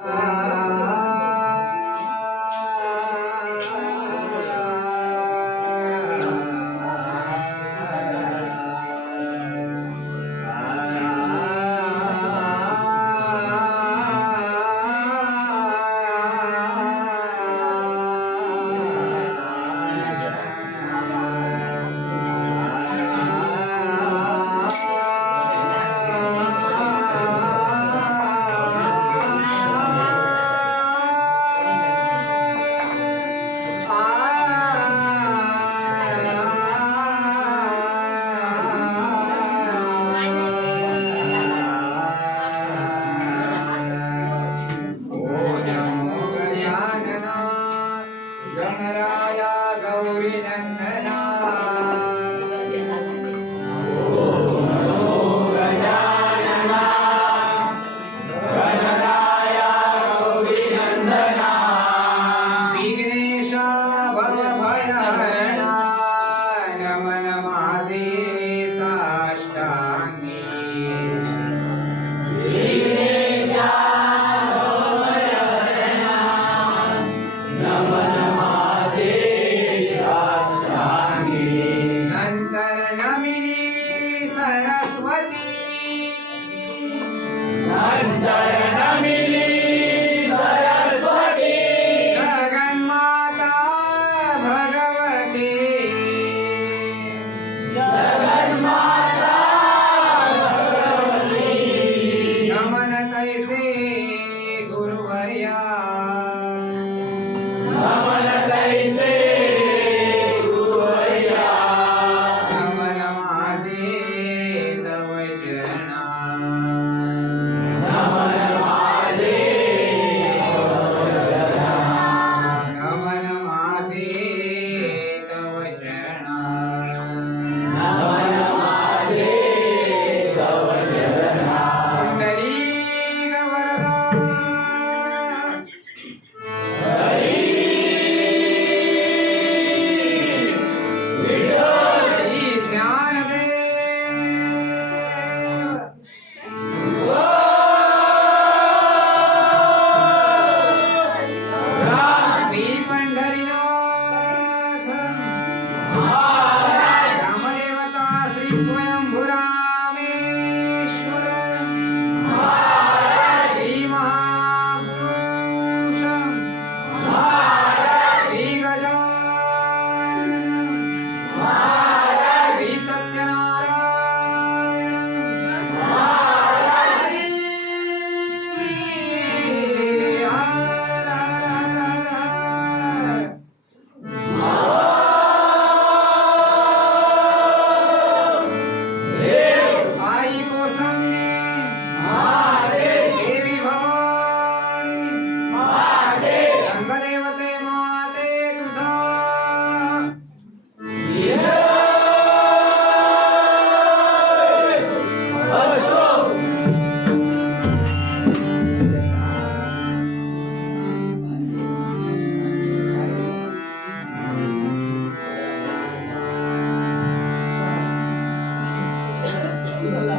Ah. Amen.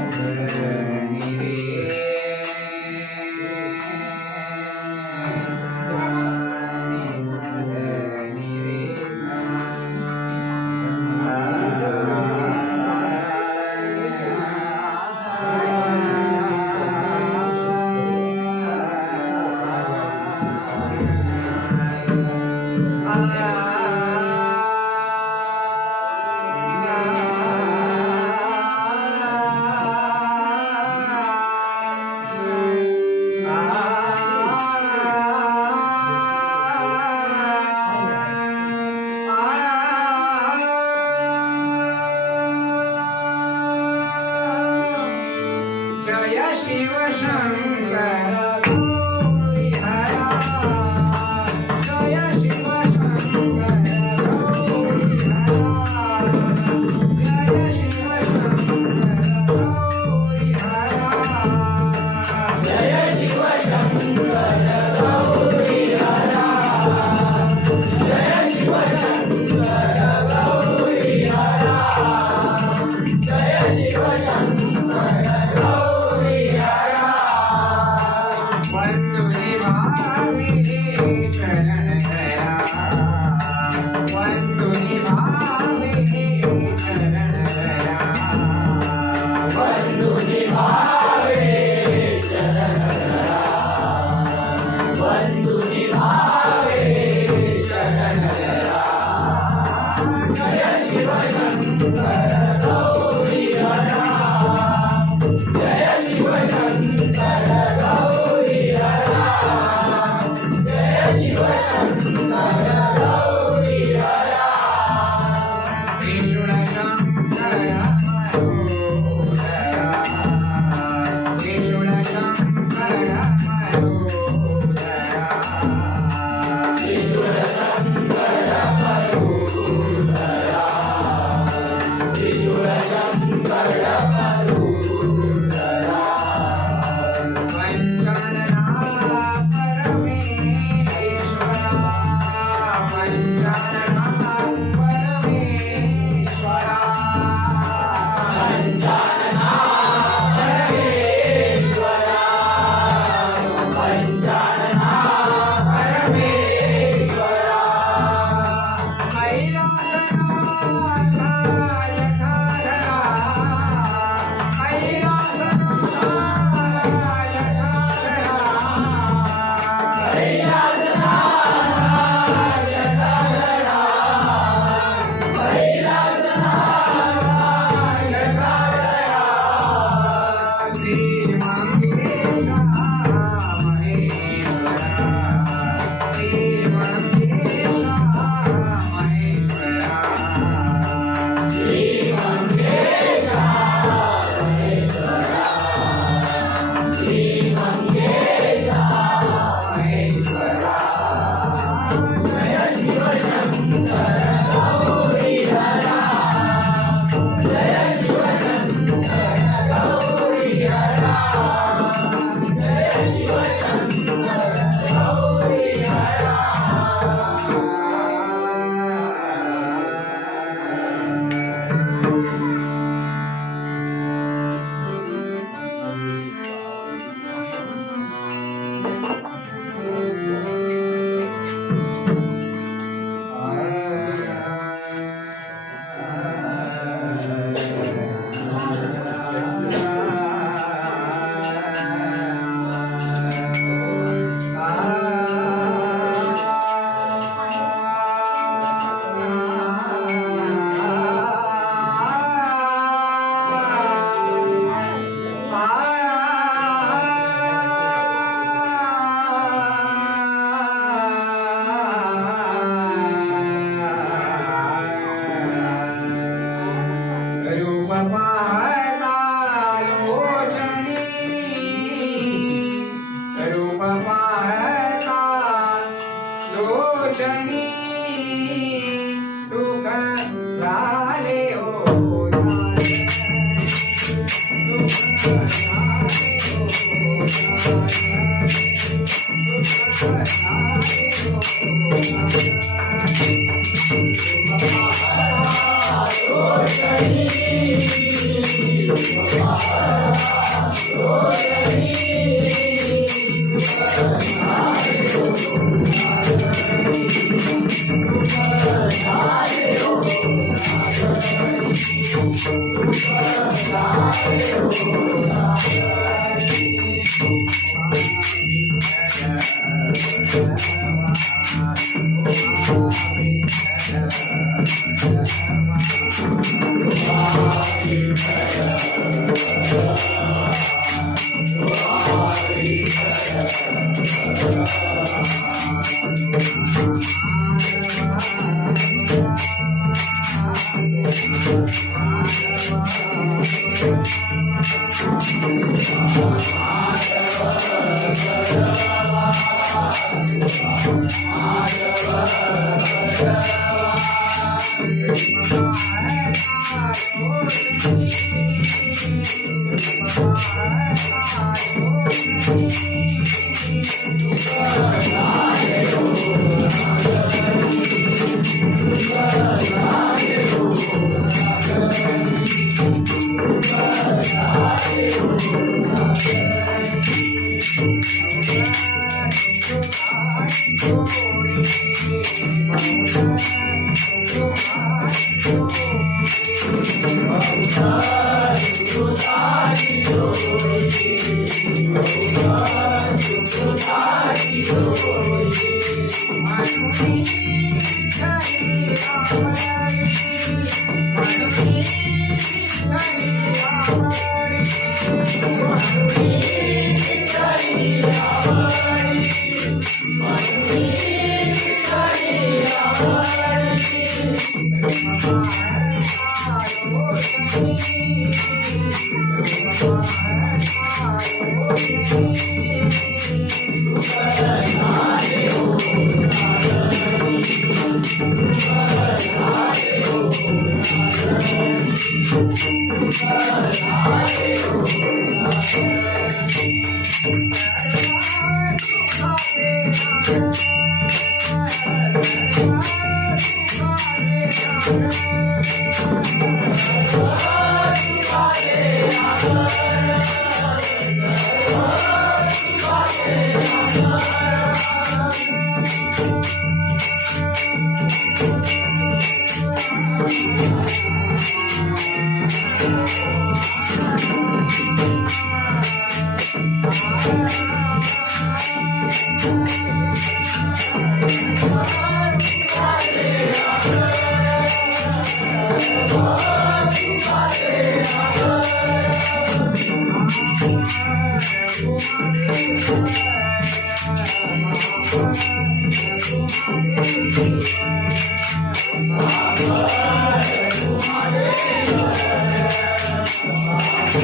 Thank you.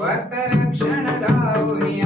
ಭಕ್ತರಕ್ಷಣದಾವು ನಿಯ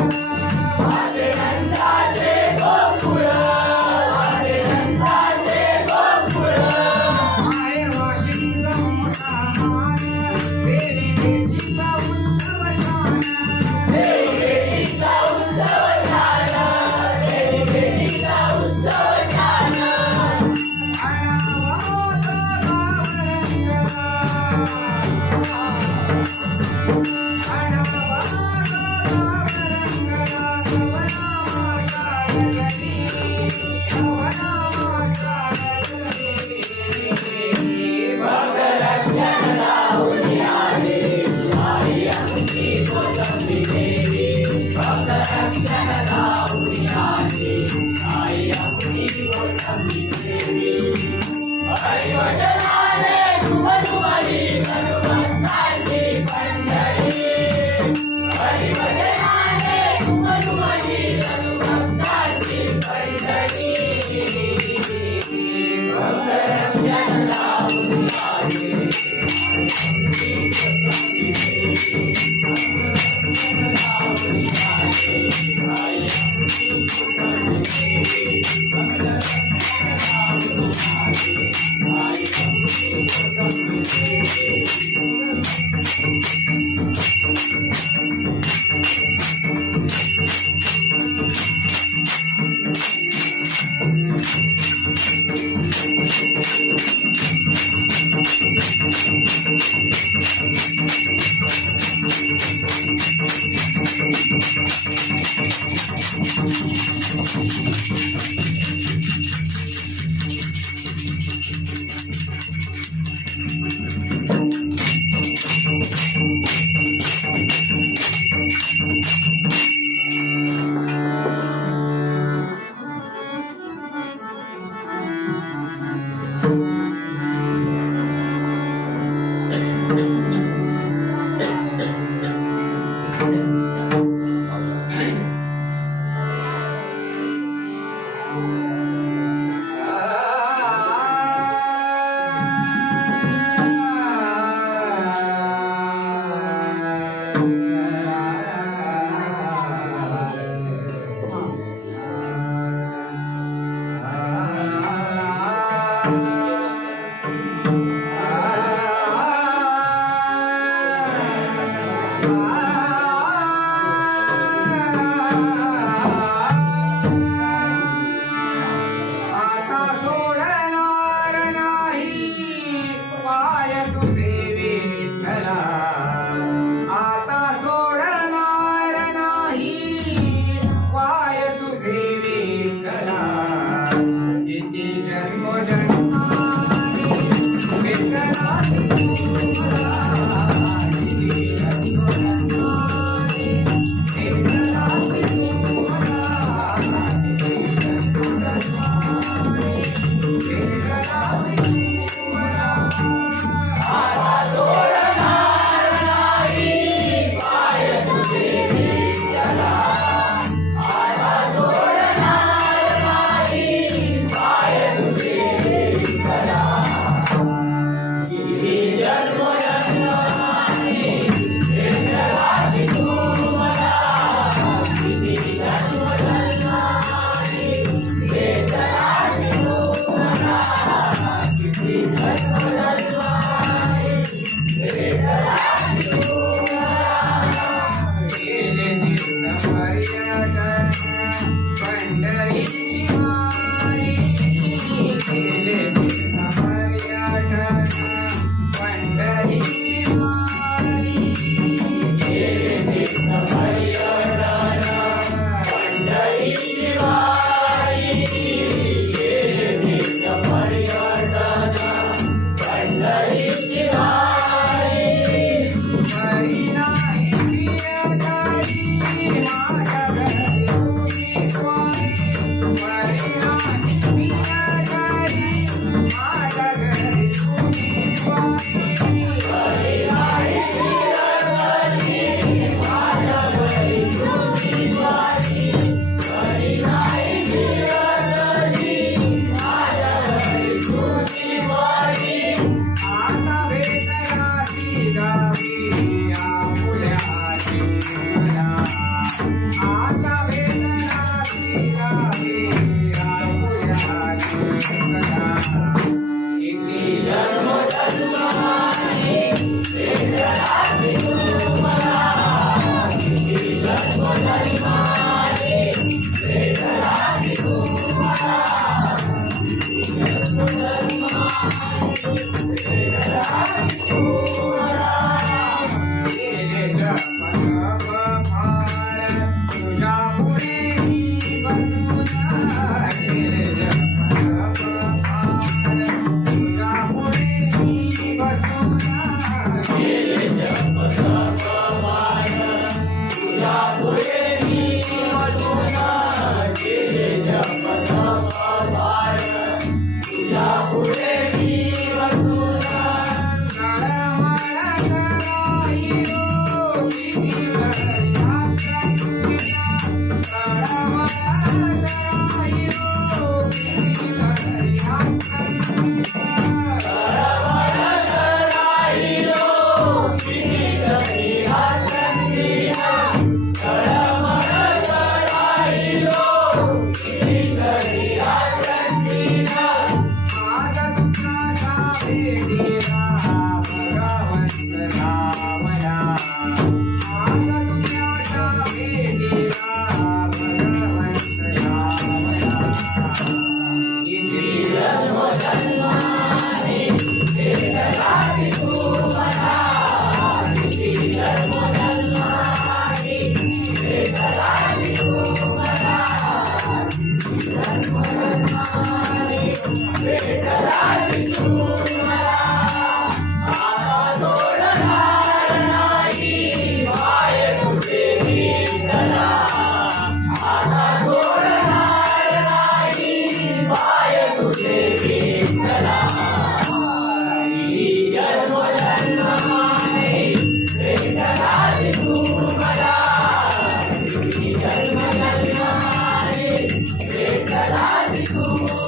Thank you.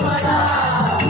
मेरे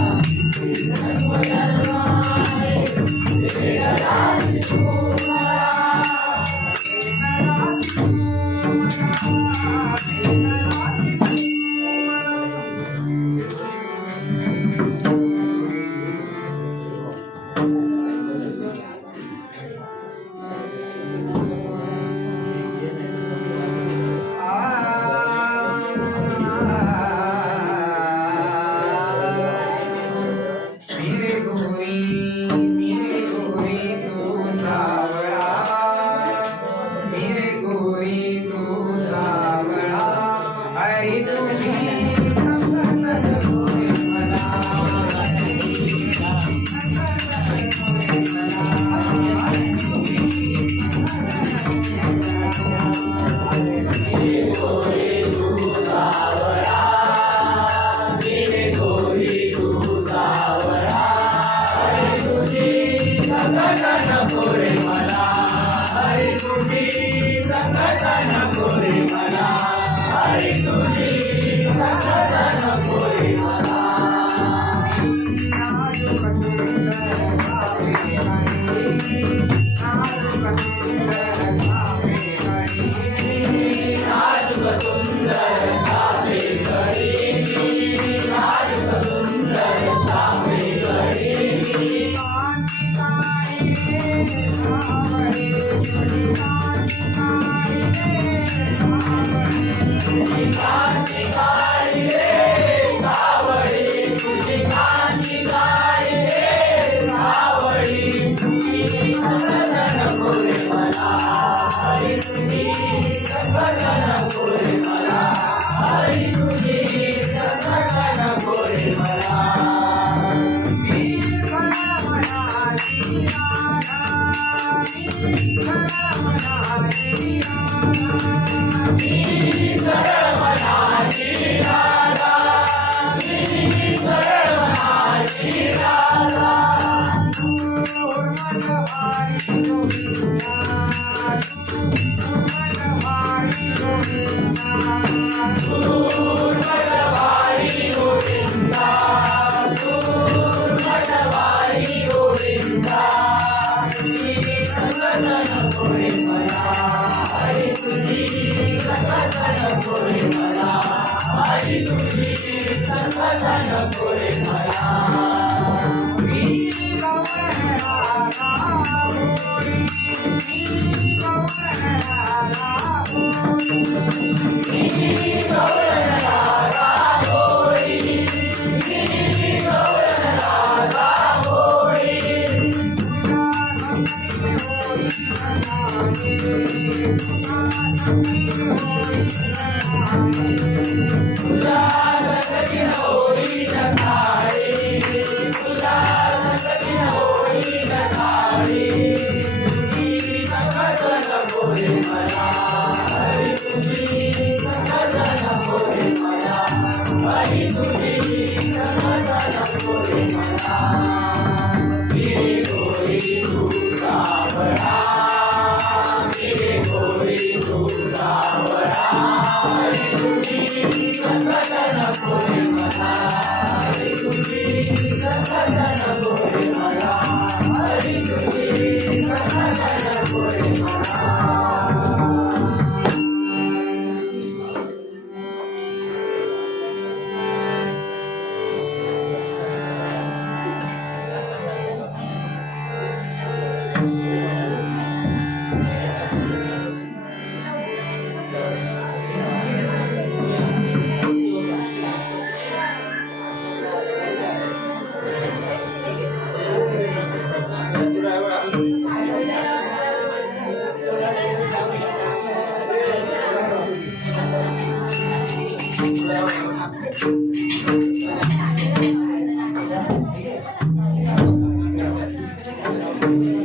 Hare I'm